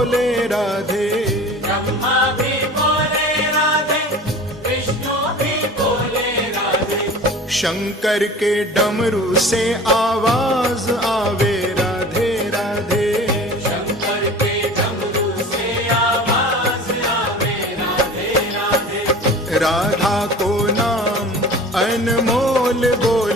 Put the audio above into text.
बोले राधे, ब्रह्मा भी बोले राधे, विष्णु भी बोले राधे। शंकर के डमरू से आवाज आवे राधे राधे, शंकर के डमरू से आवाज आवे राधे राधे। राधा को नाम अनमोल बोले